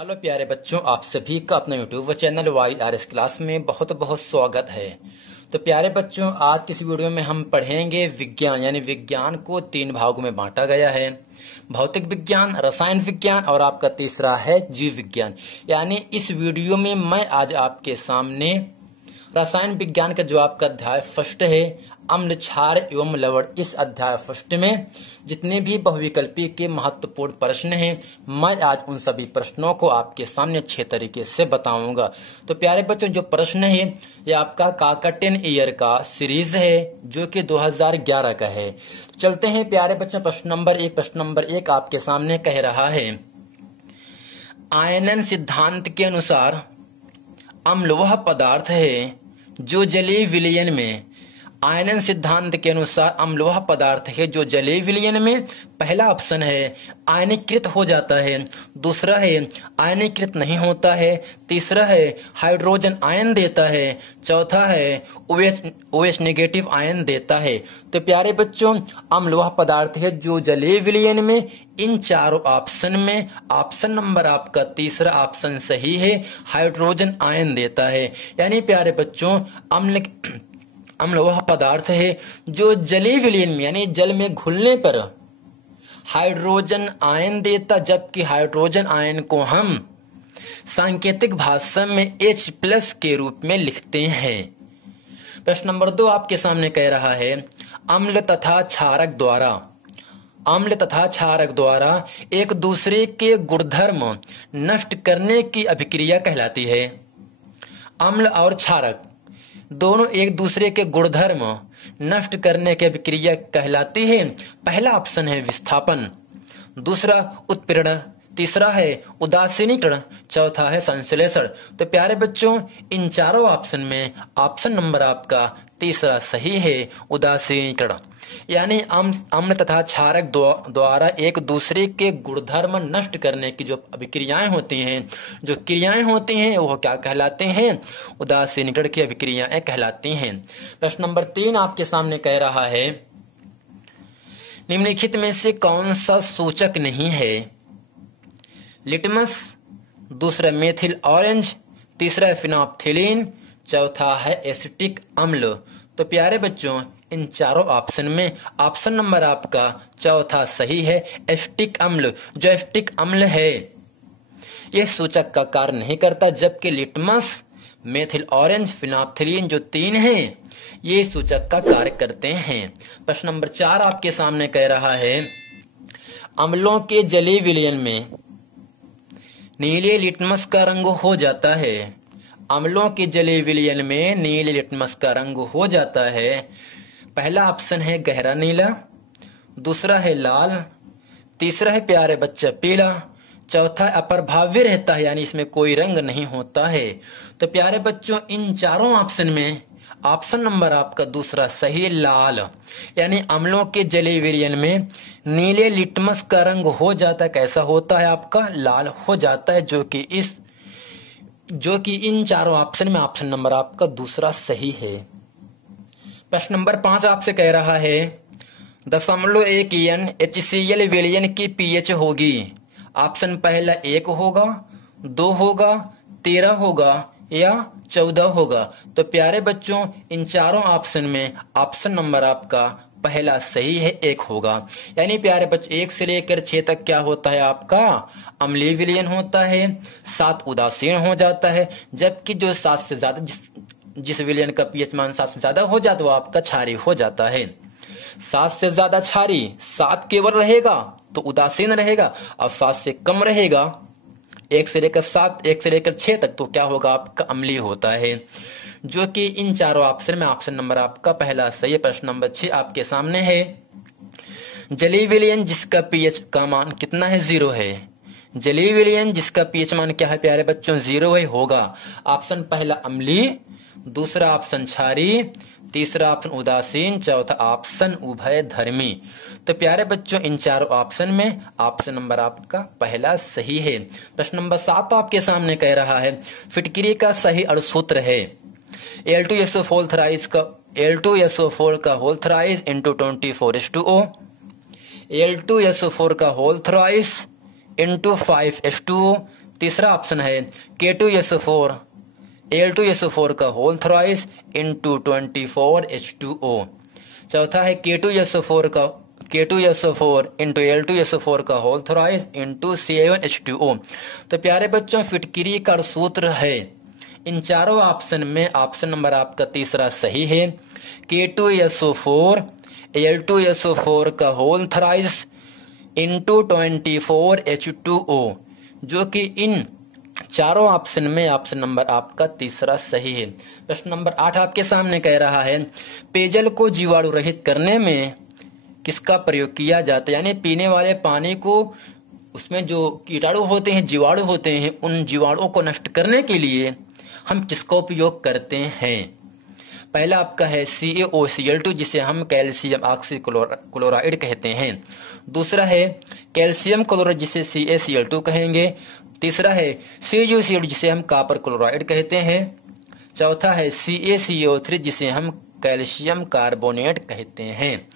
Hello प्यारे बच्चों, आप सभी का अपना यूट्यूब चैनल YRS क्लास में बहुत बहुत स्वागत है। तो प्यारे बच्चों, आज की इस वीडियो में हम पढ़ेंगे विज्ञान, यानी विज्ञान को 3 भागों में बांटा गया है। भौतिक विज्ञान, रसायन विज्ञान और आपका तीसरा है जीव विज्ञान। यानी इस वीडियो में मैं आज आपके सामने रसायन विज्ञान का जो आपका अध्याय फर्स्ट है, अम्ल, क्षार एवं लवण, इस अध्याय फर्स्ट में जितने भी बहुविकल्पी के महत्वपूर्ण प्रश्न हैं, मैं आज उन सभी प्रश्नों को आपके सामने अच्छे तरीके से बताऊंगा। तो प्यारे बच्चों, जो प्रश्न है ये आपका काकटियन ईयर का सीरीज है जो कि 2011 का है। तो चलते हैं प्यारे बच्चों, प्रश्न नंबर एक आपके सामने कह रहा है, आयनन सिद्धांत के अनुसार अम्ल वह पदार्थ है जो जलीय विलयन में, आयनन सिद्धांत के अनुसार अम्ल वह पदार्थ है जो जलीय विलयन में पहला ऑप्शन है आयनीकृत हो जाता है, दूसरा है आयनीकृत नहीं होता है, तीसरा है हाइड्रोजन आयन देता है, चौथा है OH नेगेटिव आयन देता है। तो प्यारे बच्चों, अम्ल वह पदार्थ है जो जलीय विलयन में इन चारों ऑप्शन में ऑप्शन नंबर आपका तीसरा ऑप्शन सही है, हाइड्रोजन आयन देता है। यानी प्यारे बच्चों, अम्ल वह पदार्थ है जो जलीय विलयन में यानी जल में घुलने पर हाइड्रोजन आयन देता, जबकि हाइड्रोजन आयन को हम सांकेतिक भाषा में H+ के रूप में लिखते हैं। प्रश्न नंबर 2 आपके सामने कह रहा है, अम्ल तथा क्षारक द्वारा एक दूसरे के गुणधर्म नष्ट करने की अभिक्रिया कहलाती है। अम्ल और क्षारक दोनों एक दूसरे के गुणधर्म नष्ट करने की अभिक्रिया कहलाती है। पहला ऑप्शन है विस्थापन, दूसरा उत्पीड़न, तीसरा है उदासीनीकरण, चौथा है संश्लेषण। तो प्यारे बच्चों, इन चारों ऑप्शन में ऑप्शन नंबर आपका तीसरा सही है, उदासीनीकरण। यानी अम्ल तथा क्षारक द्वारा एक दूसरे के गुणधर्म नष्ट करने की जो अभिक्रियाएं होती हैं, जो क्रियाएं होती हैं, वो क्या कहलाते हैं? उदासीनीकरण की अभिक्रियाएं कहलाती हैं। प्रश्न नंबर 3 आपके सामने कह रहा है, निम्नलिखित में से कौन सा सूचक नहीं है? लिटमस, दूसरा मेथिल ऑरेंज, तीसरा फिनोप्थिलीन, चौथा है एसिटिक अम्ल। तो प्यारे बच्चों, इन चारों ऑप्शन में ऑप्शन नंबर आपका चौथा सही है, एसिटिक अम्ल। जो एसिटिक अम्ल है यह सूचक का कार्य नहीं करता, जबकि लिटमस, मेथिल ऑरेंज, फिनोप्थिलीन जो 3 हैं ये सूचक का कार्य करते हैं। प्रश्न नंबर 4 आपके सामने कह रहा है, अम्लों के जलीय विलयन में नीले लिटमस का रंग हो जाता है। अम्लों के जलीय विलयन में नीले लिटमस का रंग हो जाता है। पहला ऑप्शन है गहरा नीला, दूसरा है लाल, तीसरा है प्यारे बच्चा पीला, चौथा अप्रभाव्य रहता है, यानी इसमें कोई रंग नहीं होता है। तो प्यारे बच्चों, इन चारों ऑप्शन में ऑप्शन नंबर आपका दूसरा सही, लाल। यानी अम्लों के जलीय विलयन में नीले लिटमस का रंग हो जाता है। कैसा होता है? आपका लाल हो जाता है, जो कि इन चारों ऑप्शन में ऑप्शन नंबर आपका दूसरा सही है। प्रश्न नंबर 5 आपसे कह रहा है, 0.1 N HCl विलयन की pH होगी। ऑप्शन पहला 1 होगा, 2 होगा, 13 होगा या 14 होगा। तो प्यारे बच्चों, इन चारों ऑप्शन में ऑप्शन नंबर आपका पहला सही है, 1 होगा। यानी प्यारे बच्चों, 1 से लेकर 6 तक क्या होता है? आपका अम्लीय विलयन होता है, 7 उदासीन हो जाता है, जबकि जो 7 से ज्यादा जिस विलयन का pH मान 7 से ज्यादा हो जाता है वो आपका क्षारीय हो जाता है। 7 से ज्यादा क्षारीय, 7 केवल रहेगा तो उदासीन रहेगा, और 7 से कम रहेगा, 1 से लेकर 7, 1 से लेकर 6 तक, तो क्या होगा? आपका अम्लीय होता है। जो कि इन चारों ऑप्शन में ऑप्शन नंबर आपका पहला सही है। प्रश्न नंबर 6 आपके सामने है, जलीय विलयन जिसका pH का मान कितना है? 0 है। जलीय विलयन जिसका pH मान क्या है प्यारे बच्चों? 0 है, होगा। ऑप्शन पहला अम्लीय, दूसरा ऑप्शन क्षारीय, तीसरा ऑप्शन उदासीन, चौथा ऑप्शन उभयधर्मी। तो प्यारे बच्चों, इन चारों ऑप्शन में ऑप्शन नंबर आपका पहला सही है। प्रश्न नंबर 7 आपके सामने कह रहा है, फिटकरी का सही अणुसूत्र है Al2SO4 का whole thrice into 24H2O, Al2SO4 का होल थ्राइस इंटू 5H2O, तीसरा ऑप्शन है K2SO4 Al2SO4 का होल थ्राइस इंटू 24H2O। चौथा है K2SO4 इंटू Al2SO4 का होल थ्राइस इंटू CA1H2O। तो प्यारे बच्चों, फिटकिरी का सूत्र है इन चारों ऑप्शन में ऑप्शन नंबर आपका तीसरा सही है। K2SO4 Al2SO4 का होल थ्राइस इंटू 24H2O, जो कि इन चारों ऑप्शन में ऑप्शन नंबर आपका तीसरा सही है। प्रश्न नंबर 8 आपके सामने कह रहा है पेयजल को जीवाणु रहित करने में किसका प्रयोग किया जाता है, यानी पीने वाले पानी को उसमें जो कीटाणु होते हैं, जीवाणु होते हैं, उन जीवाणुओं को नष्ट करने के लिए हम किसका उपयोग करते हैं। पहला आपका है CaOCl2, जिसे हम कैल्शियम ऑक्सीक्लोराइड कहते हैं। दूसरा है कैल्शियम क्लोराइड, जिसे CaCl2 कहेंगे। तीसरा है CuCl2, जिसे हम कॉपर क्लोराइड कहते हैं। चौथा है CaCO3, जिसे हम कैल्शियम कार्बोनेट कहते हैं।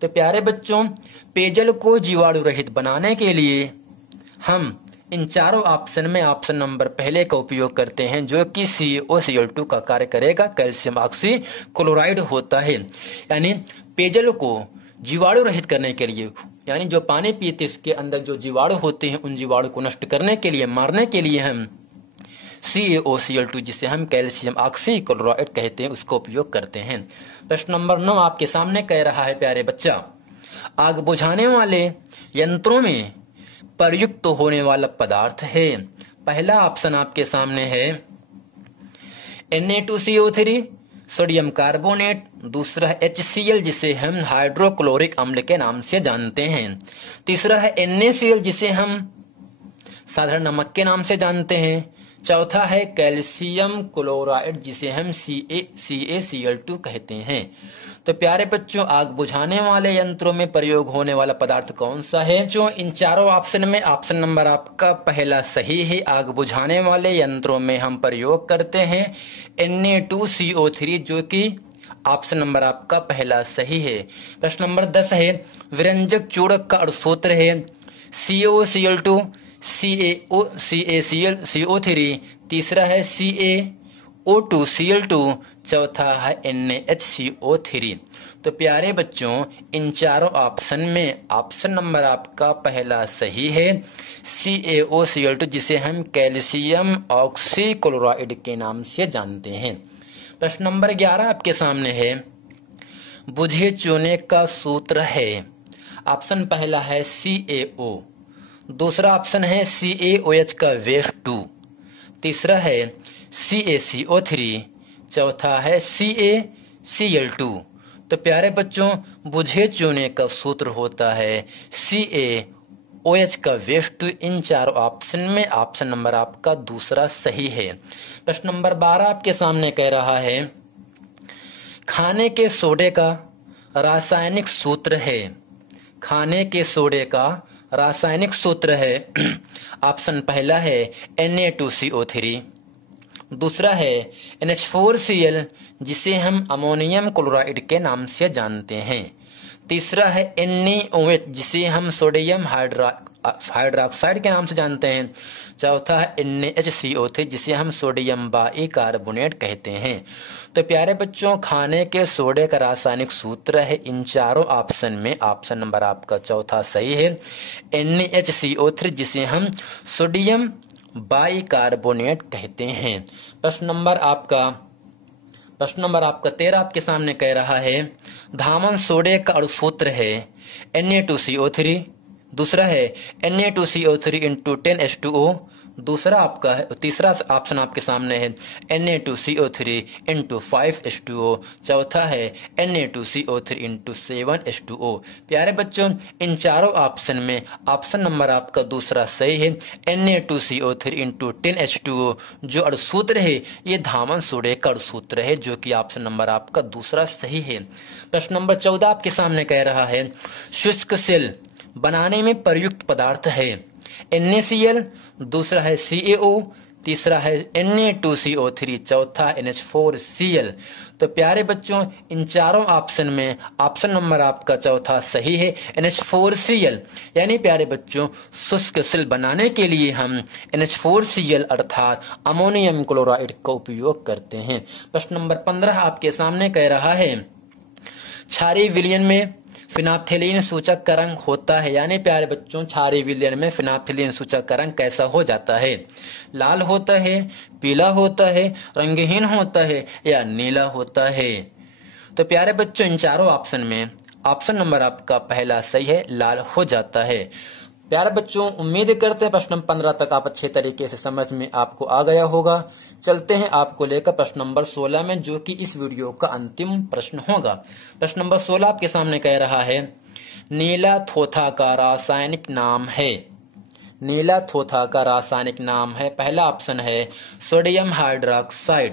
तो प्यारे बच्चों, पेयजल को जीवाणु रहित बनाने के लिए हम इन चारों ऑप्शन में ऑप्शन नंबर पहले का उपयोग करते हैं, जो कि CaOCl2 का कार्य करेगा, कैल्शियम ऑक्सीक्लोराइड होता है। यानी पेयजल को जीवाणु रहित करने के लिए, यानी जो पानी पीते उसके अंदर जो जीवाणु होते हैं उन जीवाणु को नष्ट करने के लिए, मारने के लिए हम CaOCl2, जिसे हम कैल्शियम ऑक्सीक्लोराइड कहते हैं, उसका उपयोग करते हैं। प्रश्न नंबर 9 आपके सामने कह रहा है प्यारे बच्चा, आग बुझाने वाले यंत्रों में प्रयुक्त होने वाला पदार्थ है। पहला ऑप्शन आपके सामने है Na2CO3 सोडियम कार्बोनेट। दूसरा है HCl, जिसे हम हाइड्रोक्लोरिक अम्ल के नाम से जानते हैं। तीसरा है NaCl, जिसे हम साधारण नमक के नाम से जानते हैं। चौथा है कैल्शियम क्लोराइड, जिसे हम CaCl2 कहते हैं। तो प्यारे बच्चों, आग बुझाने वाले यंत्रों में प्रयोग होने वाला पदार्थ कौन सा है? जो इन चारों ऑप्शन में ऑप्शन नंबर आपका पहला सही है। आग बुझाने वाले यंत्रों में हम प्रयोग करते हैं Na2CO3, जो कि ऑप्शन नंबर आपका पहला सही है। प्रश्न नंबर 10 है विरंजक चूड़क का सूत्र है CaOCl2 CaCO3। तीसरा है CaO2Cl2। चौथा है NaHCO3। तो प्यारे बच्चों, इन चारों ऑप्शन में ऑप्शन नंबर आपका पहला सही है CaOCl2, जिसे हम कैल्शियम ऑक्सीक्लोराइड के नाम से जानते हैं। प्रश्न नंबर 11 आपके सामने है बुझे चूने का सूत्र है। ऑप्शन पहला है CaO, दूसरा ऑप्शन है CaOH का वेव 2, तीसरा है CaCO3, चौथा है CaCl2। तो प्यारे बच्चों, बुझे चूने का सूत्र होता है CaOH का वेव 2। इन चारों ऑप्शन में ऑप्शन नंबर आपका दूसरा सही है। प्रश्न नंबर 12 आपके सामने कह रहा है खाने के सोडे का रासायनिक सूत्र है। खाने के सोडे का रासायनिक सूत्र है ऑप्शन पहला है Na2CO3, दूसरा है NH4Cl, जिसे हम अमोनियम क्लोराइड के नाम से जानते हैं। तीसरा है NaOH, जिसे हम सोडियम हाइड्रोक्साइड के नाम से जानते हैं। चौथा है NaHCO3, जिसे हम सोडियम बाइकार्बोनेट कहते हैं। तो प्यारे बच्चों, खाने के सोडे का रासायनिक सूत्र है इन चारों ऑप्शन में ऑप्शन नंबर आपका चौथा सही है NaHCO3, जिसे हम सोडियम बाइकार्बोनेट कहते हैं। प्रश्न नंबर आपका 13 आपके सामने कह रहा है धामन सोडे का अणुसूत्र है Na2CO3, दूसरा है Na2CO3 इंटू 10H2O, तीसरा ऑप्शन आपके सामने है Na2CO3 इंटू 5H2O, चौथा है Na2CO3 इंटू 7H2O। प्यारे बच्चों, इन चारों ऑप्शन में ऑप्शन नंबर आपका दूसरा सही है Na2CO3 इंटू 10H2O। जो अणुसूत्र है ये धामन सोडे का अणुसूत्र है, जो कि ऑप्शन नंबर आपका दूसरा सही है। प्रश्न नंबर 14 आपके सामने कह रहा है शुष्क सेल बनाने में प्रयुक्त पदार्थ है NaCl, दूसरा है CaO, तीसरा है Na2CO3, चौथा NH4Cl। तो प्यारे बच्चों, इन चारों ऑप्शन में ऑप्शन नंबर आपका चौथा सही है, NH4Cl। यानी प्यारे बच्चों, शुष्क सिल बनाने के लिए हम NH4Cl अर्थात अमोनियम क्लोराइड का उपयोग करते हैं। प्रश्न नंबर 15 आपके सामने कह रहा है, क्षारीय विलयन में फिनाप्थेलीन सूचक का रंग होता है। यानी प्यारे बच्चों, क्षारीय विलयन में फिनाप्थेलीन सूचक का रंग कैसा हो जाता है? लाल होता है, पीला होता है, रंगहीन होता है या नीला होता है? तो प्यारे बच्चों, इन चारों ऑप्शन में ऑप्शन नंबर आपका पहला सही है, लाल हो जाता है। प्यारे बच्चों, उम्मीद करते हैं प्रश्न नंबर 15 तक आप अच्छे तरीके से समझ में आपको आ गया होगा। चलते हैं आपको लेकर प्रश्न नंबर 16 में, जो कि इस वीडियो का अंतिम प्रश्न होगा। प्रश्न नंबर 16 आपके सामने कह रहा है, नीला थोथा का रासायनिक नाम है। नीला थोथा का रासायनिक नाम है, पहला ऑप्शन है सोडियम हाइड्रोक्साइड।